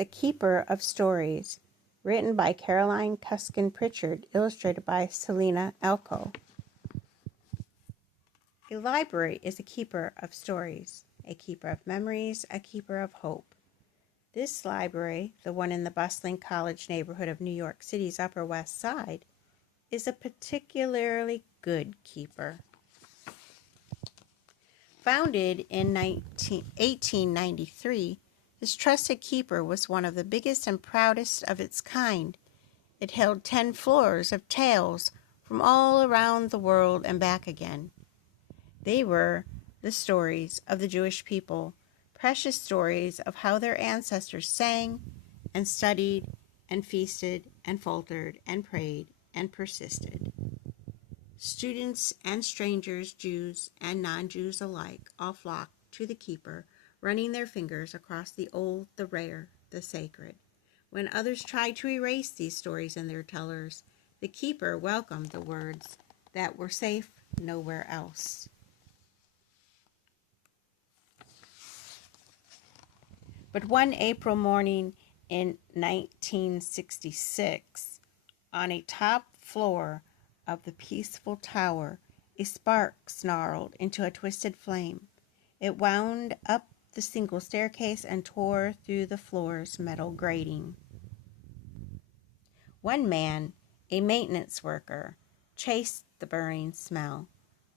The Keeper of Stories, written by Kusin Pritchard, illustrated by Selina, Alko. A library is a keeper of stories, a keeper of memories, a keeper of hope. This library, the one in the bustling college neighborhood of New York City's Upper West Side, is a particularly good keeper. Founded in 1893, this trusted keeper was one of the biggest and proudest of its kind. It held 10 floors of tales from all around the world and back again. They were the stories of the Jewish people, precious stories of how their ancestors sang and studied and feasted and faltered and prayed and persisted. Students and strangers, Jews and non-Jews alike, all flocked to the keeper, running their fingers across the old, the rare, the sacred. When others tried to erase these stories and their tellers, the keeper welcomed the words that were safe nowhere else. But one April morning in 1966, on a top floor of the peaceful tower, a spark snarled into a twisted flame. It wound up the single staircase and tore through the floor's metal grating. One man, a maintenance worker, chased the burning smell,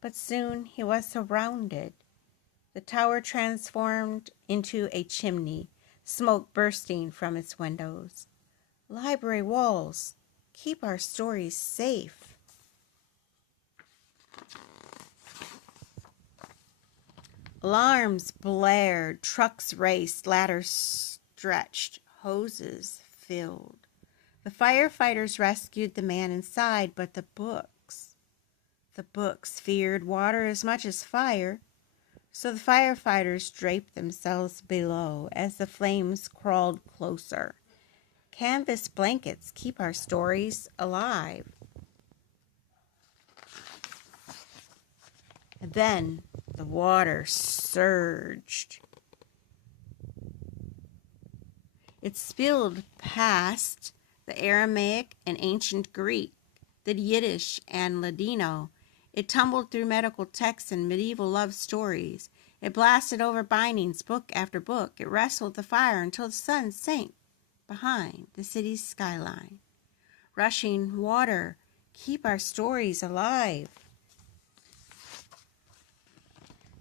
but soon he was surrounded. The tower transformed into a chimney, smoke bursting from its windows. Library walls, keep our stories safe. Alarms blared, trucks raced, ladders stretched, hoses filled. The firefighters rescued the man inside, but the books feared water as much as fire. So the firefighters draped themselves below as the flames crawled closer. Canvas blankets keep our stories alive. And then the water surged. It spilled past the Aramaic and ancient Greek, the Yiddish and Ladino. It tumbled through medical texts and medieval love stories. It blasted over bindings, book after book. It wrestled the fire until the sun sank behind the city's skyline. Rushing water, keep our stories alive.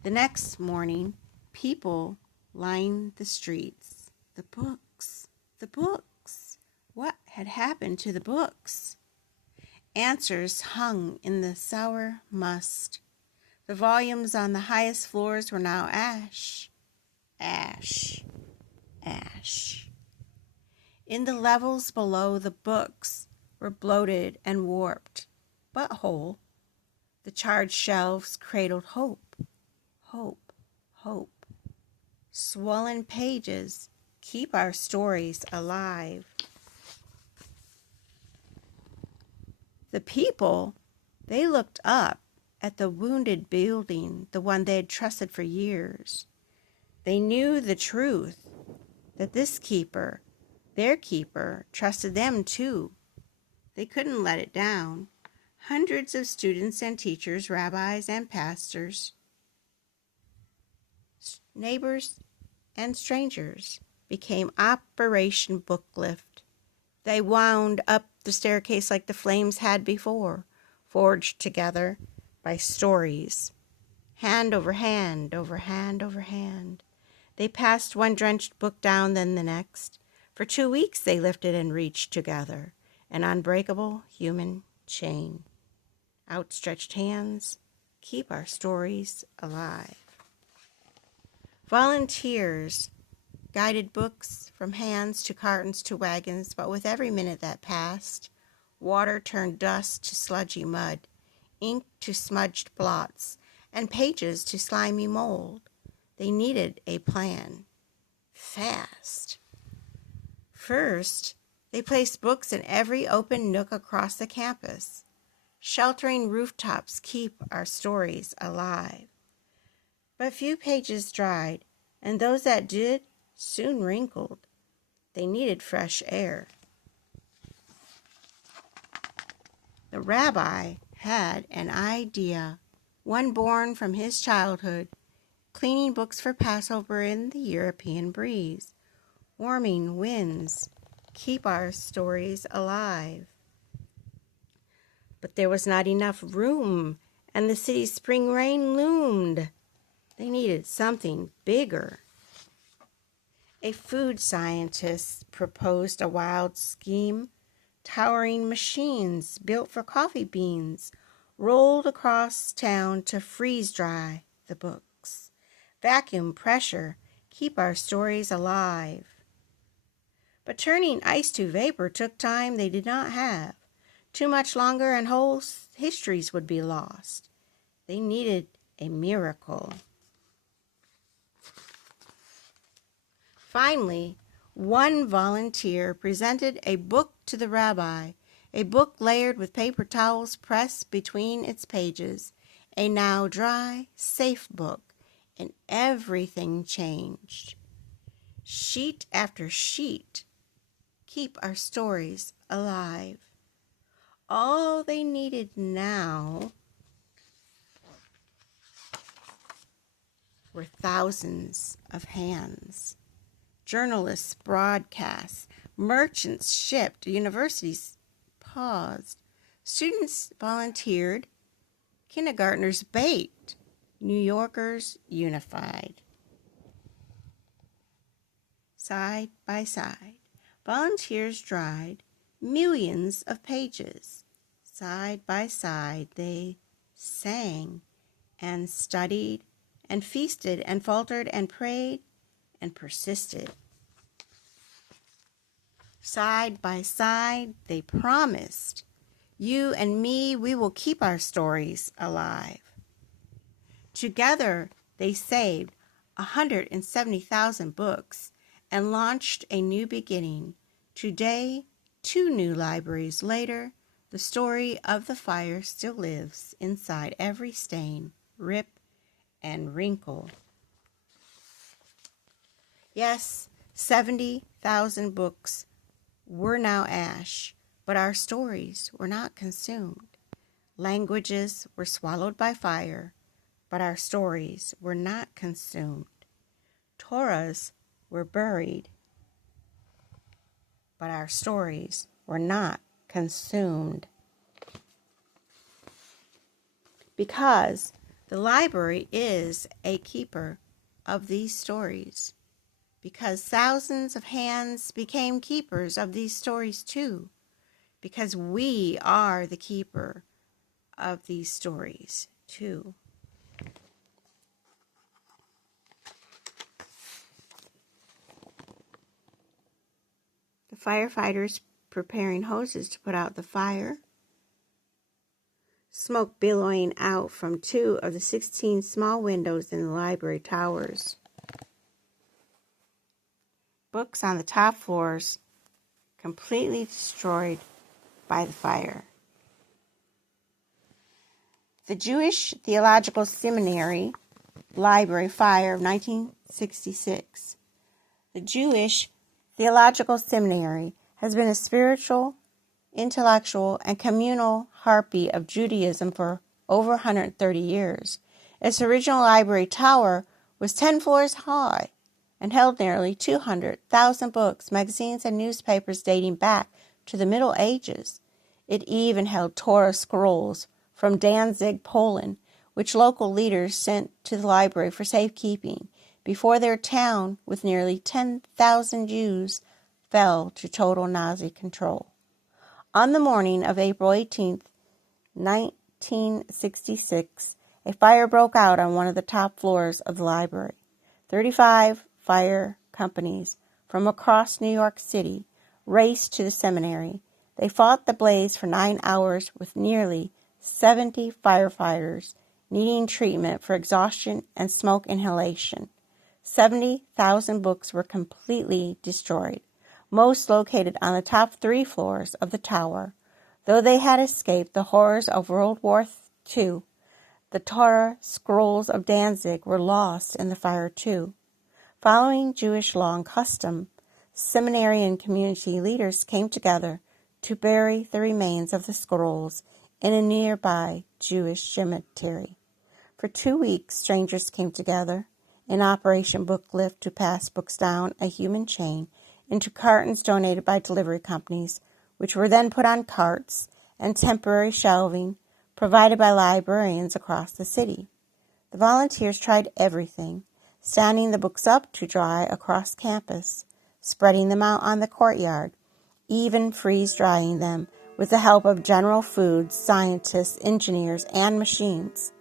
The next morning, people lined the streets. The books, the books. What had happened to the books? Answers hung in the sour must. The volumes on the highest floors were now ash, ash, ash. In the levels below, the books were bloated and warped, but whole. The charred shelves cradled hope, hope, hope. Swollen pages keep our stories alive. The people, they looked up at the wounded building, the one they had trusted for years. They knew the truth, that this keeper, their keeper, trusted them too. They couldn't let it down. Hundreds of students and teachers, rabbis and pastors, neighbors and strangers became Operation Booklift. They wound up the staircase like the flames had before, forged together by stories, hand over hand, over hand over hand. They passed one drenched book down, then the next. For 2 weeks they lifted and reached together, an unbreakable human chain. Outstretched hands keep our stories alive. Volunteers guided books from hands to cartons to wagons, but with every minute that passed, water turned dust to sludgy mud, ink to smudged blots, and pages to slimy mold. They needed a plan. Fast. First, they placed books in every open nook across the campus. Sheltering rooftops keep our stories alive. But few pages dried, and those that did soon wrinkled. They They needed fresh air. The rabbi had an idea, one born from his childhood, cleaning books for Passover in the European breeze. Warming winds keep our stories alive. But there was not enough room, and the city's spring rain loomed. They needed something bigger. A food scientist proposed a wild scheme. Towering machines built for coffee beans rolled across town to freeze-dry the books. Vacuum pressure keep our stories alive. But turning ice to vapor took time they did not have. Too much longer and whole histories would be lost. They needed a miracle. Finally, one volunteer presented a book to the rabbi, a book layered with paper towels pressed between its pages, a now dry, safe book, and everything changed. Sheet after sheet keep our stories alive. All they needed now were thousands of hands. Journalists broadcast, merchants shipped, universities paused, students volunteered, kindergartners baked, New Yorkers unified. Side by side, volunteers dried millions of pages. Side by side, they sang and studied and feasted and faltered and prayed and persisted. Side by side, they promised, you and me, we will keep our stories alive. Together, they saved 170,000 books and launched a new beginning. Today, 2 new libraries later, the story of the fire still lives inside every stain, rip, and wrinkle. Yes, 70,000 books were now ash, but our stories were not consumed. Languages were swallowed by fire, but our stories were not consumed. Torahs were buried, but our stories were not consumed. Because the library is a keeper of these stories. Because thousands of hands became keepers of these stories too. Because we are the keeper of these stories too. The firefighters preparing hoses to put out the fire. Smoke billowing out from 2 of the 16 small windows in the library towers. Books on the top floors completely destroyed by the fire. The Jewish Theological Seminary Library fire of 1966. The Jewish Theological Seminary has been a spiritual, intellectual, and communal heartbeat of Judaism for over 130 years. Its original library tower was 10 floors high and held nearly 200,000 books, magazines, and newspapers dating back to the Middle Ages. It even held Torah scrolls from Danzig, Poland, which local leaders sent to the library for safekeeping before their town, with nearly 10,000 Jews, fell to total Nazi control. On the morning of April 18, 1966, a fire broke out on one of the top floors of the library. 35 fire companies from across New York City raced to the seminary. They fought the blaze for 9 hours with nearly 70 firefighters needing treatment for exhaustion and smoke inhalation. 70,000 books were completely destroyed, most located on the top 3 floors of the tower. Though they had escaped the horrors of World War II, the Torah scrolls of Danzig were lost in the fire too. Following Jewish law and custom, seminary and community leaders came together to bury the remains of the scrolls in a nearby Jewish cemetery. For 2 weeks, strangers came together in Operation Book Lift to pass books down a human chain into cartons donated by delivery companies, which were then put on carts and temporary shelving provided by librarians across the city. The volunteers tried everything, standing the books up to dry across campus, spreading them out on the courtyard, even freeze-drying them with the help of General Foods, scientists, engineers, and machines.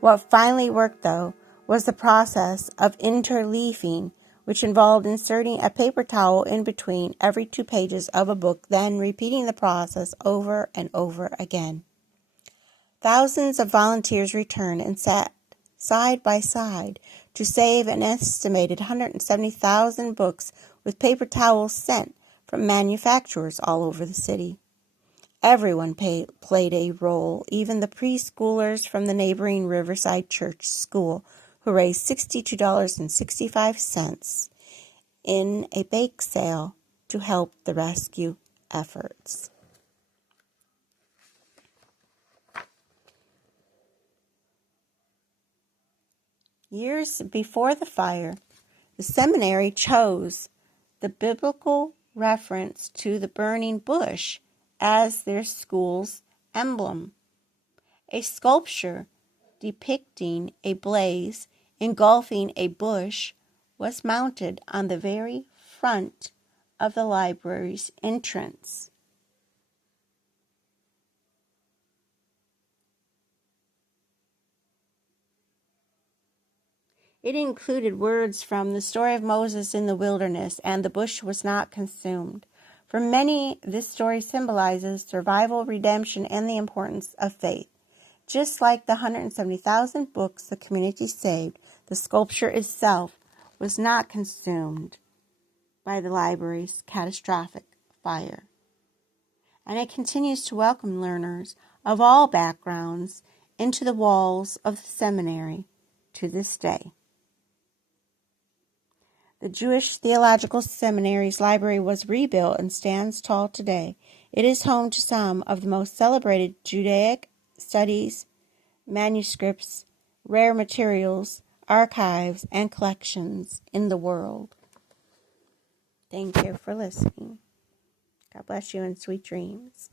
What finally worked, though, was the process of interleafing, which involved inserting a paper towel in between every 2 pages of a book, then repeating the process over and over again. Thousands of volunteers returned and sat side by side to save an estimated 170,000 books with paper towels sent from manufacturers all over the city. Everyone played a role, even the preschoolers from the neighboring Riverside Church School, who raised $62.65 in a bake sale to help the rescue efforts. Years before the fire, the seminary chose the biblical reference to the burning bush as their school's emblem. A sculpture depicting a blaze engulfing a bush was mounted on the very front of the library's entrance. It included words from the story of Moses in the wilderness, and the bush was not consumed. For many, this story symbolizes survival, redemption, and the importance of faith. Just like the 170,000 books the community saved, the sculpture itself was not consumed by the library's catastrophic fire. And it continues to welcome learners of all backgrounds into the walls of the seminary to this day. The Jewish Theological Seminary's library was rebuilt and stands tall today. It is home to some of the most celebrated Judaic studies, manuscripts, rare materials, archives, and collections in the world. Thank you for listening. God bless you and sweet dreams.